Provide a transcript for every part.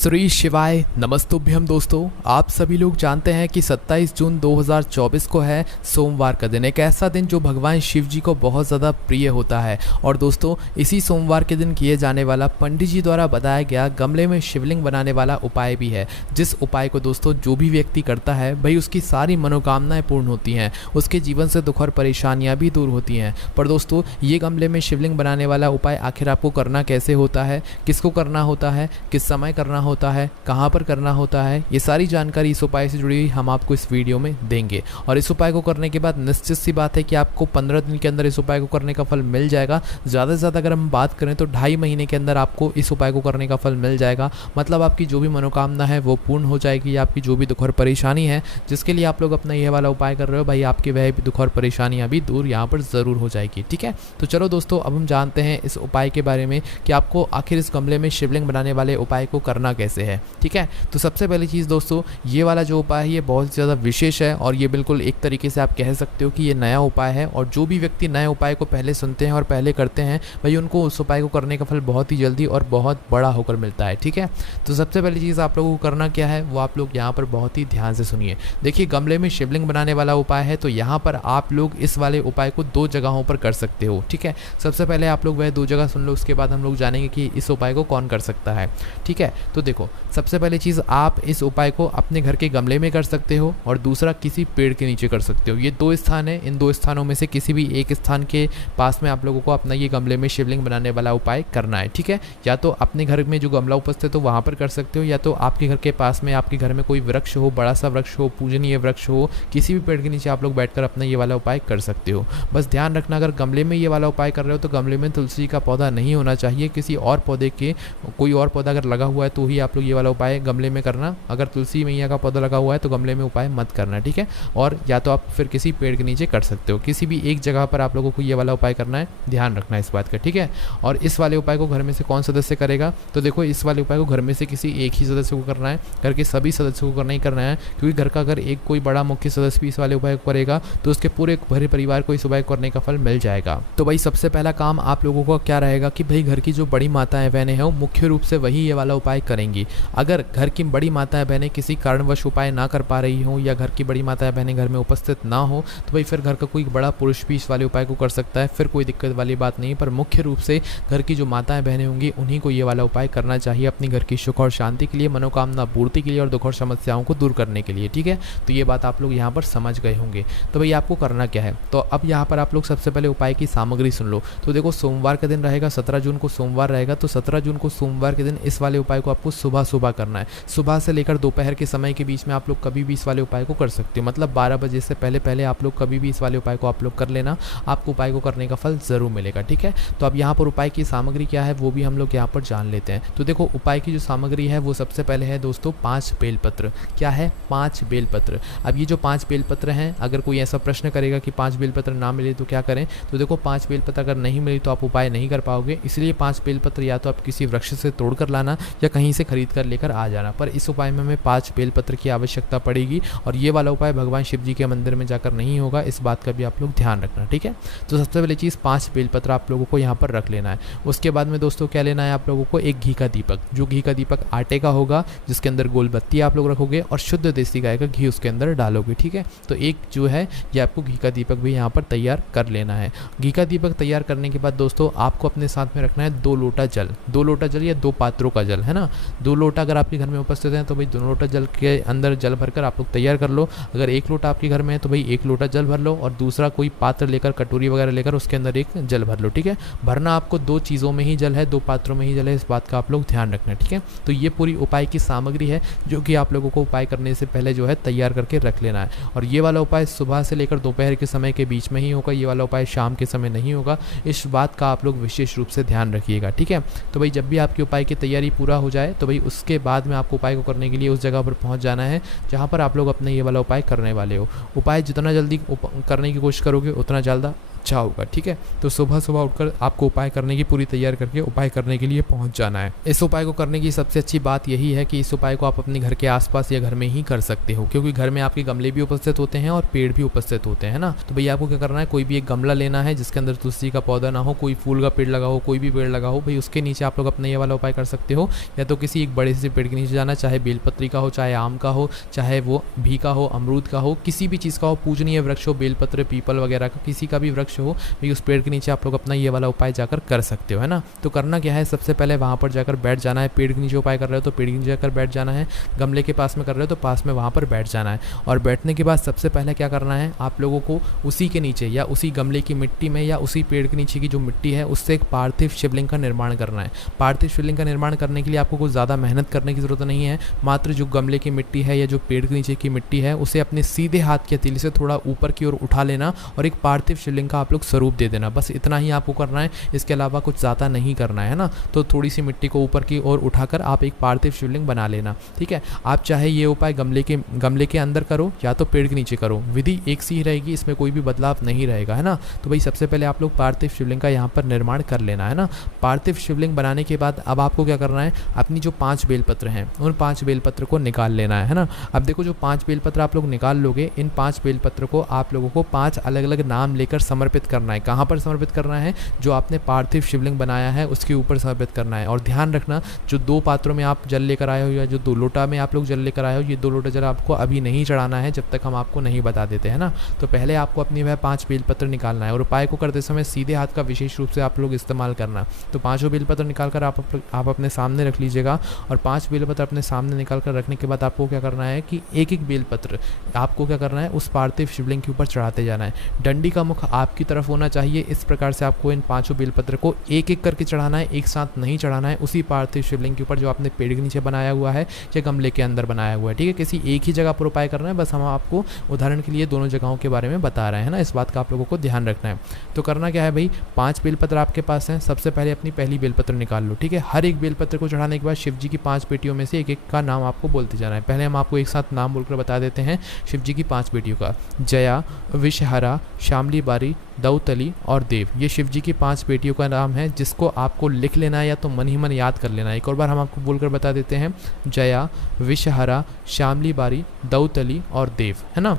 श्री शिवाय नमस्तुभ्यम। दोस्तों, आप सभी लोग जानते हैं कि 27 जून 2024 को है सोमवार का दिन। एक ऐसा दिन जो भगवान शिव जी को बहुत ज़्यादा प्रिय होता है। और दोस्तों, इसी सोमवार के दिन किए जाने वाला पंडित जी द्वारा बताया गया गमले में शिवलिंग बनाने वाला उपाय भी है, जिस उपाय को दोस्तों जो भी व्यक्ति करता है भाई उसकी सारी मनोकामनाएं पूर्ण होती हैं, उसके जीवन से दुख और परेशानियाँ भी दूर होती हैं। पर दोस्तों, ये गमले में शिवलिंग बनाने वाला उपाय आखिर आपको करना कैसे होता है, किसको करना होता है, किस समय करना होता है, कहां पर करना होता है, ये सारी जानकारी इस उपाय से जुड़ी हुई हम आपको इस वीडियो में देंगे। और इस उपाय को करने के बाद निश्चित सी बात है कि आपको 15 दिन के अंदर इस उपाय को करने का फल मिल जाएगा। ज़्यादा से ज़्यादा अगर हम बात करें तो 2.5 महीने के अंदर आपको इस उपाय को करने का फल मिल जाएगा। मतलब आपकी जो भी मनोकामना है वो पूर्ण हो जाएगी। आपकी जो भी दुख और परेशानी है जिसके लिए आप लोग अपना यह वाला उपाय कर रहे हो, भाई आपकी वह भी दुख और परेशानियाँ भी दूर यहाँ पर ज़रूर हो जाएगी। ठीक है, तो चलो दोस्तों, अब हम जानते हैं इस उपाय के बारे में कि आपको आखिर इस गमले में शिवलिंग बनाने वाले उपाय को करना कैसे है। ठीक है, तो सबसे पहली चीज़ दोस्तों, ये वाला जो उपाय है ये बहुत ज़्यादा विशेष है और ये बिल्कुल एक तरीके से आप कह सकते हो कि ये नया उपाय है। और जो भी व्यक्ति नए उपाय को पहले सुनते हैं और पहले करते हैं भाई उनको उस उपाय को करने का फल बहुत ही जल्दी और बहुत बड़ा होकर मिलता है। ठीक है, तो सबसे पहली चीज़ आप लोगों को करना क्या है वो आप लोग यहाँ पर बहुत ही ध्यान से सुनिए। देखिए, गमले में शिवलिंग बनाने वाला उपाय है तो यहाँ पर आप लोग इस वाले उपाय को 2 जगहों पर कर सकते हो। ठीक है, सबसे पहले आप लोग वह 2 जगह सुन लो, उसके बाद हम लोग जानेंगे कि इस उपाय को कौन कर सकता है। ठीक है, तो देखो, सबसे पहली चीज़ आप इस उपाय को अपने घर के गमले में कर सकते हो और दूसरा किसी पेड़ के नीचे कर सकते हो। ये 2 स्थान है, इन 2 स्थानों में से किसी भी एक स्थान के पास में आप लोगों को अपना ये गमले में शिवलिंग बनाने वाला उपाय करना है। ठीक है, या तो अपने घर में जो गमला उपस्थित हो वहाँ पर कर सकते हो, या तो आपके घर के पास में आपके घर में कोई वृक्ष हो, बड़ा सा वृक्ष हो, पूजनीय वृक्ष हो, किसी भी पेड़ के नीचे आप लोग बैठकर अपना ये वाला उपाय कर सकते हो। बस ध्यान रखना, अगर गमले में ये वाला उपाय कर रहे हो तो गमले में तुलसी का पौधा नहीं होना चाहिए। किसी और पौधे के कोई और पौधा अगर लगा हुआ है तो ही आप लोग ये वाला उपाय गमले में करना। अगर तुलसी मैया का पौधा लगा हुआ है तो गमले में उपाय मत करना। ठीक है, और या तो आप फिर किसी पेड़ के नीचे कर सकते हो। किसी भी एक जगह पर आप लोगों को ये वाला उपाय करना है, ध्यान रखना है इस बात का। ठीक है, और इस वाले उपाय को घर में से कौन सदस्य करेगा, तो देखो इस वाले उपाय को घर में से किसी एक ही सदस्य को करना है, घर के सभी सदस्यों को नहीं करना है। क्योंकि घर का अगर एक कोई बड़ा मुख्य सदस्य भी इस वाले उपाय को करेगा तो उसके पूरे भरे परिवार को इस उपाय करने का फल मिल जाएगा। तो भाई सबसे पहला काम आप लोगों को क्या रहेगा कि भाई घर की जो बड़ी माताएं बहनें हैं वो मुख्य रूप से वही ये वाला उपाय करेंगी। अगर घर की बड़ी माताएं बहनें किसी कारणवश उपाय ना कर पा रही हों या घर की बड़ी माताएं बहनें घर में उपस्थित ना हो तो भाई फिर घर का कोई बड़ा पुरुष भी इस वाले उपाय को कर सकता है, फिर कोई दिक्कत वाली बात नहीं। पर मुख्य रूप से घर की जो माताएं बहनें होंगी उन्हीं को ये वाला उपाय करना चाहिए, अपनी घर की सुख और शांति के लिए, मनोकामना पूर्ति के लिए और दुख और समस्याओं को दूर करने के लिए। ठीक है, तो ये बात आप लोग यहाँ पर समझ गए होंगे। तो भाई आपको करना क्या है, तो अब यहाँ पर आप लोग सबसे पहले उपाय की सामग्री सुन लो। तो देखो, सोमवार का दिन रहेगा, 17 जून को सोमवार रहेगा, तो 17 जून को सोमवार के दिन इस वाले उपाय को आपको सुबह सुबह करना है। सुबह से लेकर दोपहर के समय के बीच में आप लोग कभी भी इस वाले उपाय को कर सकते हो। मतलब 12 बजे से पहले पहले आप लोग कभी भी इस वाले उपाय को आप लोग कर लेना, आपको उपाय को करने का फल ज़रूर मिलेगा। ठीक है, तो अब यहाँ पर उपाय की सामग्री क्या है वो भी हम लोग यहाँ पर जान लेते हैं। तो देखो, उपाय की जो सामग्री है वो सबसे पहले है दोस्तों 5 बेलपत्र। क्या है? 5 बेलपत्र। अब ये जो 5 बेलपत्र हैं, अगर कोई ऐसा प्रश्न करेगा कि 5 बेलपत्र ना मिले तो क्या करें, तो देखो 5 बेलपत्र अगर नहीं मिली तो आप उपाय नहीं कर पाओगे। इसलिए 5 बेलपत्र या तो आप किसी वृक्ष से तोड़ कर लाना या कहीं से खरीद कर लेकर आ जाना। पर इस उपाय में हमें 5 बेलपत्र की आवश्यकता पड़ेगी और ये वाला उपाय भगवान शिव जी के मंदिर में जाकर नहीं होगा, इस बात का भी आप लोग ध्यान रखना। ठीक है, तो सबसे पहली चीज़ 5 बेलपत्र आप लोगों को यहाँ पर रख लेना है। उसके बाद में दोस्तों क्या लेना है आप लोगों को, एक घी का दीपक। जो घी का दीपक आटे का होगा, जिसके अंदर गोल बत्ती आप लोग रखोगे और शुद्ध देसी गाय का घी उसके अंदर डालोगे। ठीक है, तो एक जो है ये आपको घी का दीपक भी यहाँ पर तैयार कर लेना है। घी का दीपक तैयार करने के बाद दोस्तों आपको अपने साथ में रखना है 2 लोटा जल। 2 लोटा जल या 2 पात्रों का जल, है ना। 2 लोटा अगर आपके घर में उपस्थित है तो भाई 2 लोटा जल के अंदर जल भरकर आप लोग तैयार कर लो। अगर 1 लोटा आपके घर में है तो भाई 1 लोटा जल भर लो और दूसरा कोई पात्र लेकर, कटोरी वगैरह लेकर उसके अंदर एक जल भर लो। ठीक है, भरना आपको 2 चीज़ों में ही जल है, 2 पात्रों में ही जल है, इस बात का आप लोग ध्यान रखना। ठीक है, तो ये पूरी उपाय की सामग्री है जो कि आप लोगों को उपाय करने से पहले जो है तैयार करके रख लेना है। और ये वाला उपाय सुबह से लेकर दोपहर के समय के बीच में ही होगा, ये वाला उपाय शाम के समय नहीं होगा, इस बात का आप लोग विशेष रूप से ध्यान रखिएगा। ठीक है, तो भाई जब भी आपकी उपाय की तैयारी पूरा हो जाए तो भाई उसके बाद में आपको उपाय को करने के लिए उस जगह पर पहुंच जाना है जहां पर आप लोग अपने ये वाला उपाय करने वाले हो। उपाय जितना जल्दी करने की कोशिश करोगे उतना ज़्यादा अच्छा होगा। ठीक है, तो सुबह सुबह उठकर आपको उपाय करने की पूरी तैयारी करके उपाय करने के लिए पहुंच जाना है। इस उपाय को करने की सबसे अच्छी बात यही है कि इस उपाय को आप अपने घर के आसपास या घर में ही कर सकते हो, क्योंकि घर में आपके गमले भी उपस्थित होते हैं और पेड़ भी उपस्थित होते हैं ना। तो भैया आपको क्या करना है, कोई भी एक गमला लेना है जिसके अंदर तुलसी का पौधा ना हो, कोई फूल का पेड़ लगा हो, कोई भी पेड़ लगा हो, भाई उसके नीचे आप लोग अपना ये वाला उपाय कर सकते हो। या तो किसी एक बड़े से पेड़ के नीचे जाना, चाहे बेलपत्री का हो, चाहे आम का हो, चाहे वो भी का हो, अमरूद का हो, किसी भी चीज़ का हो, पूजनीय वृक्ष हो, बेलपत्र, पीपल वगैरह का किसी का भी वृक्ष हो, भाई उस पेड़ के नीचे आप लोग अपना ये वाला उपाय जाकर कर सकते हो, है ना। तो करना क्या है, सबसे पहले वहाँ पर जाकर बैठ जाना है। पेड़ के नीचे उपाय कर रहे हो तो पेड़ के नीचे जाकर बैठ जाना है, गमले के पास में कर रहे हो तो पास में वहाँ पर बैठ जाना है। और बैठने के बाद सबसे पहले क्या करना है, आप लोगों को उसी के नीचे या उसी गमले की मिट्टी में या उसी पेड़ के नीचे की जो मिट्टी है उससे एक पार्थिव शिवलिंग का निर्माण करना है। पार्थिव शिवलिंग का निर्माण करने के लिए आपको कुछ ज़्यादा मेहनत करने की ज़रूरत नहीं है। मात्र जो गमले की मिट्टी है या जो पेड़ के नीचे की मिट्टी है उसे अपने सीधे हाथ के हथेली से थोड़ा ऊपर की ओर उठा लेना और एक पार्थिव शिवलिंग का आप लोग स्वरूप दे देना। बस इतना ही आपको करना है, इसके अलावा कुछ ज़्यादा नहीं करना है ना। तो थोड़ी सी मिट्टी को ऊपर की ओर उठाकर आप एक पार्थिव शिवलिंग बना लेना। ठीक है, आप चाहे ये उपाय गमले के अंदर करो या तो पेड़ के नीचे करो, विधि एक सी ही रहेगी, इसमें कोई भी बदलाव नहीं रहेगा, है ना। तो भाई सबसे पहले आप लोग पार्थिव शिवलिंग का यहाँ पर निर्माण कर लेना, है ना। पार्थिव शिवलिंग बनाने के बाद अब आपको क्या करना है, अपनी जो 5 बेलपत्र हैं उन 5 बेलपत्र को निकाल लेना है ना। अब देखो जो 5 बेलपत्र आप लोग निकाल लोगे, इन 5 बेलपत्र को आप लोगों को 5 अलग अलग नाम लेकर समर्पित करना है। कहाँ पर समर्पित करना है, जो आपने पार्थिव शिवलिंग बनाया है उसके ऊपर समर्पित करना है। और ध्यान रखना, जो 2 पात्रों में आप जल लेकर आए हो या जो 2 लोटा में आप लोग जल लेकर आए हो, ये 2 लोटा जल आपको अभी नहीं चढ़ाना है जब तक हम आपको नहीं बता देते हैं ना। तो पहले आपको अपनी वह 5 बेलपत्र निकालना है और उपाय को करते समय सीधे हाथ का विशेष रूप से आप लोग इस्तेमाल करना। तो 5 बेलपत्र निकालकर आप अपने सामने रख लीजिएगा। और 5 बेलपत्र अपने सामने निकाल कर रखने के बाद आपको क्या करना है कि एक एक बेलपत्र आपको क्या करना है, उस पार्थिव शिवलिंग के ऊपर चढ़ाते जाना है। डंडी का मुख आपकी तरफ होना चाहिए। इस प्रकार से आपको इन 5 बेलपत्र को एक एक करके चढ़ाना है, एक साथ नहीं चढ़ाना है उसी पार्थिव शिवलिंग के ऊपर जो आपने पेड़ के नीचे बनाया हुआ है या गमले के अंदर बनाया हुआ है। ठीक है, किसी एक ही जगह पर उपाय करना है, बस हम आपको उदाहरण के लिए दोनों जगहों के बारे में बता रहे हैं ना, इस बात का आप लोगों को ध्यान रखना है। तो करना क्या है भाई, 5 बेलपत्र आपके पास हैं, सबसे पहले अपनी पहली बेलपत्र निकाल लो। ठीक है, हर एक बेलपत्र को चढ़ाने के बाद शिव जी की 5 बेटियों में से एक एक का नाम आपको बोलते जाना है। पहले हम आपको एक साथ नाम बोलकर बता देते हैं शिव जी की 5 बेटियों का। जया, विषहरा, श्यामली बारी, दौतली और देव, ये शिव जी की 5 बेटियों का नाम है, जिसको आपको लिख लेना है या तो मन ही मन याद कर लेना है। एक और बार हम आपको बोलकर बता देते हैं, जया, विषहरा, श्यामली बारी, दौतली और देव, है ना।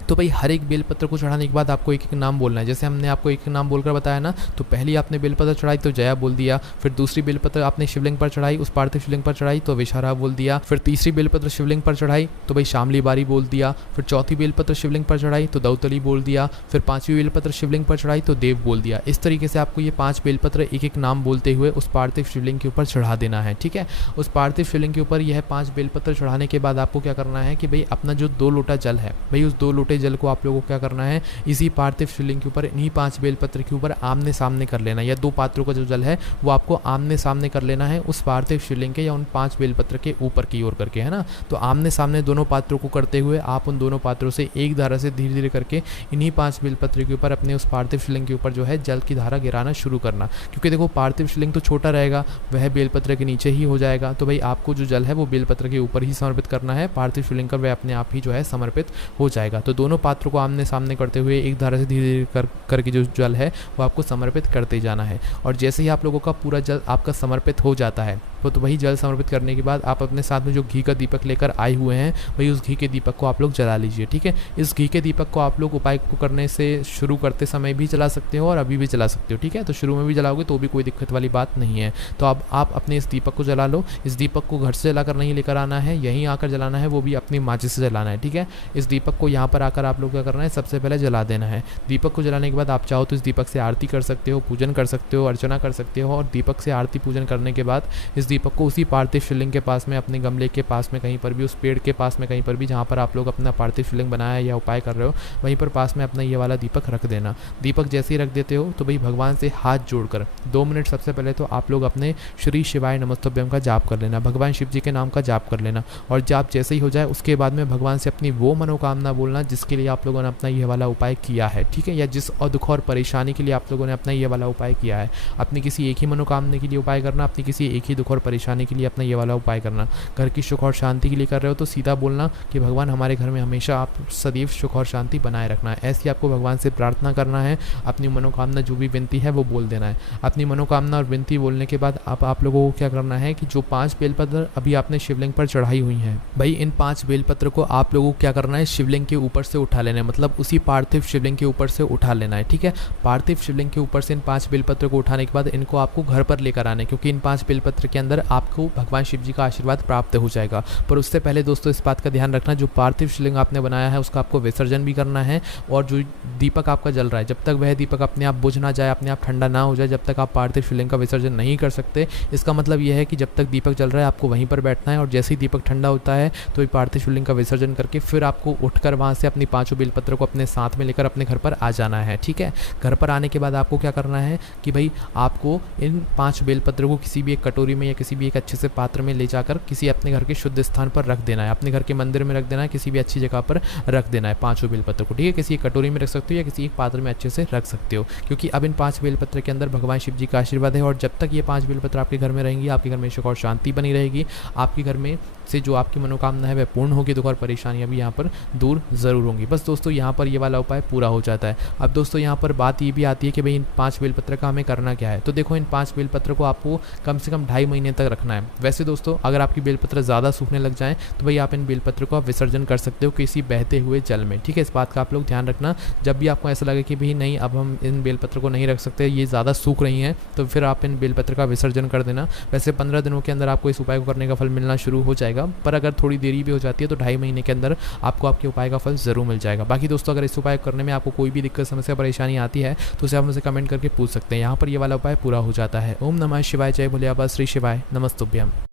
तो भाई हर एक बेलपत्र को चढ़ाने के बाद आपको एक एक नाम बोलना है। जैसे हमने आपको एक नाम बोलकर बताया ना, तो पहली आपने बेलपत्र चढ़ाई तो जया बोल दिया, फिर दूसरी बेलपत्र आपने शिवलिंग पर चढ़ाई, उस पार्थिव शिवलिंग पर चढ़ाई तो विषहरा बोल दिया, फिर तीसरी बेलपत्र शिवलिंग पर चढ़ाई तो भाई श्यामली बारी बोल दिया, फिर चौथी बेलपत्र शिवलिंग पर चढ़ाई तो दौतली बोल दिया, फिर 5वीं बेलपत्र शिवलिंग पर चढ़ाई तो देव बोल दिया। इस तरीके से आपको ये 5 बेलपत्र एक एक नाम बोलते हुए उस पार्थिव शिवलिंग के ऊपर चढ़ा देना है। ठीक है, उस पार्थिव शिवलिंग के ऊपर यह 5 बेलपत्र चढ़ाने के बाद आपको क्या करना है कि भाई अपना जो 2 लोटा जल है, भाई उस 2 लोटे जल को आप लोगों को क्या करना है, इसी पार्थिव शिवलिंग के ऊपर इन्हीं 5 बेलपत्र के ऊपर आमने सामने कर लेना है। या 2 पात्रों का जो जल है वो आपको आमने सामने कर लेना है उस पार्थिव शिवलिंग के या उन 5 बेलपत्र के ऊपर की ओर करके, है ना। तो आमने सामने दोनों पात्रों को करते हुए आप उन दोनों पात्रों से एक धारा से धीरे धीरे करके इन्हीं 5 बेलपत्र के ऊपर अपने उस पार्थिव शिवलिंग के ऊपर जो है जल की धारा गिराना शुरू करना। क्योंकि देखो पार्थिव शिवलिंग तो छोटा रहेगा, वह बेलपत्र के नीचे ही हो जाएगा, तो भाई आपको जो जल है वो बेलपत्र के ऊपर ही समर्पित करना है। पार्थिव शिवलिंग का वह अपने आप ही जो है समर्पित हो जाएगा। तो दोनों पात्रों को आमने सामने करते हुए एक धारा से धीरे धीरे करके जो जल है वो आपको समर्पित करते जाना है। और जैसे ही आप लोगों का पूरा जल आपका समर्पित हो जाता है तो वही जल समर्पित करने के बाद आप अपने साथ में जो घी का दीपक लेकर आए हुए हैं वही उस घी के दीपक को आप लोग जला लीजिए। ठीक है, इस घी के दीपक को आप लोग उपाय को करने से शुरू करते समय भी जला सकते हो और अभी भी जला सकते हो। ठीक है, तो शुरू में भी जलाओगे तो भी कोई दिक्कत वाली बात नहीं है। तो अब आप अपने इस दीपक को जला लो। इस दीपक को घर से जलाकर नहीं लेकर आना है, यहीं आकर जलाना है, वो भी अपनी माचिस से जलाना है। ठीक है, इस दीपक को यहाँ पर आकर आप लोग क्या करना है, सबसे पहले जला देना है। दीपक को जलाने के बाद आप चाहो तो इस दीपक से आरती कर सकते हो, पूजन कर सकते हो, अर्चना कर सकते हो। और दीपक से आरती पूजन करने के बाद इस दीपक को उसी पार्थिव शिवलिंग के पास में, अपने गमले के पास में कहीं पर भी, उस पेड़ के पास में कहीं पर भी जहाँ पर आप लोग अपना पार्थिव शिवलिंग बनाया या उपाय कर रहे हो वहीं पर पास में अपना ये वाला दीपक रख देना। दीपक जैसे ही रख देते हो तो भाई भगवान से हाथ जोड़कर 2 मिनट सबसे पहले तो आप लोग अपने श्री शिवाय नमस्तुभ्यम का जाप कर लेना, भगवान शिव जी के नाम का जाप कर लेना। और जाप जैसे ही हो जाए उसके बाद में भगवान से अपनी वो मनोकामना बोलना जिसके लिए आप लोगों ने अपना ये वाला उपाय किया है। ठीक है, या जिस दुख और परेशानी के लिए आप लोगों ने अपना ये वाला उपाय किया है। अपनी किसी एक ही मनोकामना के लिए उपाय करना, अपनी किसी एक ही दुख और परेशानी के लिए अपना ये वाला उपाय करना। घर की सुख और शांति के लिए कर रहे हो तो सीधा बोलना कि भगवान हमारे घर में हमेशा आप सदैव सुख और शांति बनाए रखना है। ऐसी आपको भगवान से प्रार्थना करना है। अपनी मनोकामना जो भी विनती है वो बोल देना है। अपनी मनोकामना और विनती बोलने के बाद आप लोगों को क्या करना है कि जो 5 बेलपत्र अभी आपने शिवलिंग पर चढ़ाई हुई हैं, भाई इन 5 बेलपत्र को आप लोगों को क्या करना है, शिवलिंग के ऊपर से उठा लेना है, मतलब उसी पार्थिव शिवलिंग के ऊपर से उठा लेना है। ठीक है, पार्थिव शिवलिंग के ऊपर से इन 5 बेलपत्र को उठाने के बाद इनको आपको घर पर लेकर आना है, क्योंकि इन 5 बेलपत्र के अंदर आपको भगवान शिव जी का आशीर्वाद प्राप्त हो जाएगा। पर उससे पहले दोस्तों इस बात का ध्यान रखना, जो पार्थिव शिवलिंग आपने बनाया है उसका आपको विसर्जन भी करना है। और जो दीपक आपका जल रहा है, जब तक वह दीपक अपने आप बुझ ना जाए, अपने आप ठंडा ना हो जाए, जब तक आप पार्थिव शिवलिंग का विसर्जन नहीं कर सकते। इसका मतलब यह है कि जब तक दीपक जल रहा है आपको वहीं पर बैठना है, और जैसे ही दीपक ठंडा होता है तो पार्थिव शिवलिंग का विसर्जन करके फिर आपको उठकर वहाँ से अपनी 5 बेलपत्र को अपने साथ में लेकर अपने घर पर आ जाना है। ठीक है, घर पर आने के बाद आपको क्या करना है कि भाई आपको इन 5 बेलपत्र को किसी भी एक कटोरी में या किसी भी एक अच्छे से पात्र में ले जाकर किसी अपने घर के शुद्ध स्थान पर रख देना है। अपने घर के मंदिर में रख देना है, किसी भी अच्छी जगह पर रख देना है 5 बेलपत्र को। ठीक है, किसी एक कटोरी में रख सकते हो या किसी एक पात्र में अच्छे से रख सकते हो, क्योंकि अब इन 5 बेलपत्र के अंदर भगवान शिव जी का आशीर्वाद है। और जब तक ये 5 बेलपत्र आपके घर में रहेंगी, आपके घर में सुख और शांति बनी रहेगी। आपके घर में से जो आपकी मनोकामना है वह पूर्ण होगी, दुख और परेशानियां भी यहाँ पर दूर ज़रूर होंगी। बस दोस्तों यहाँ पर ये वाला उपाय पूरा हो जाता है। अब दोस्तों यहाँ पर बात ये भी आती है कि भाई इन 5 बेलपत्र का हमें करना क्या है। तो देखो, इन 5 बेलपत्र को आपको कम से कम 2.5 महीने तक रखना है। वैसे दोस्तों अगर आपकी बेलपत्र ज़्यादा सूखने लग जाएँ तो भाई आप इन बेलपत्र को आप विसर्जन कर सकते हो किसी बहते हुए जल में। ठीक है, इस बात का आप लोग ध्यान रखना। जब भी आपको ऐसा लगे कि भाई नहीं अब हम इन बेलपत्र को नहीं रख सकते, ये ज़्यादा सूख रही हैं, तो फिर आप इन बेलपत्र का विसर्जन कर देना। वैसे 15 दिनों के अंदर आपको इस उपाय को करने का फल मिलना शुरू हो जाएगा, पर अगर थोड़ी देरी भी हो जाती है तो 2.5 महीने के अंदर आपको आपके उपाय का फल ज़रूर मिल जाएगा। बाकी दोस्तों अगर इस उपाय करने में आपको कोई भी दिक्कत, समस्या, परेशानी आती है तो उसे आप मुझसे कमेंट करके पूछ सकते हैं। यहाँ पर ये वाला उपाय पूरा हो जाता है। ओम नमः शिवाय, जय भोले बाबा, श्री शिवाय, नमस्तुभ्यम।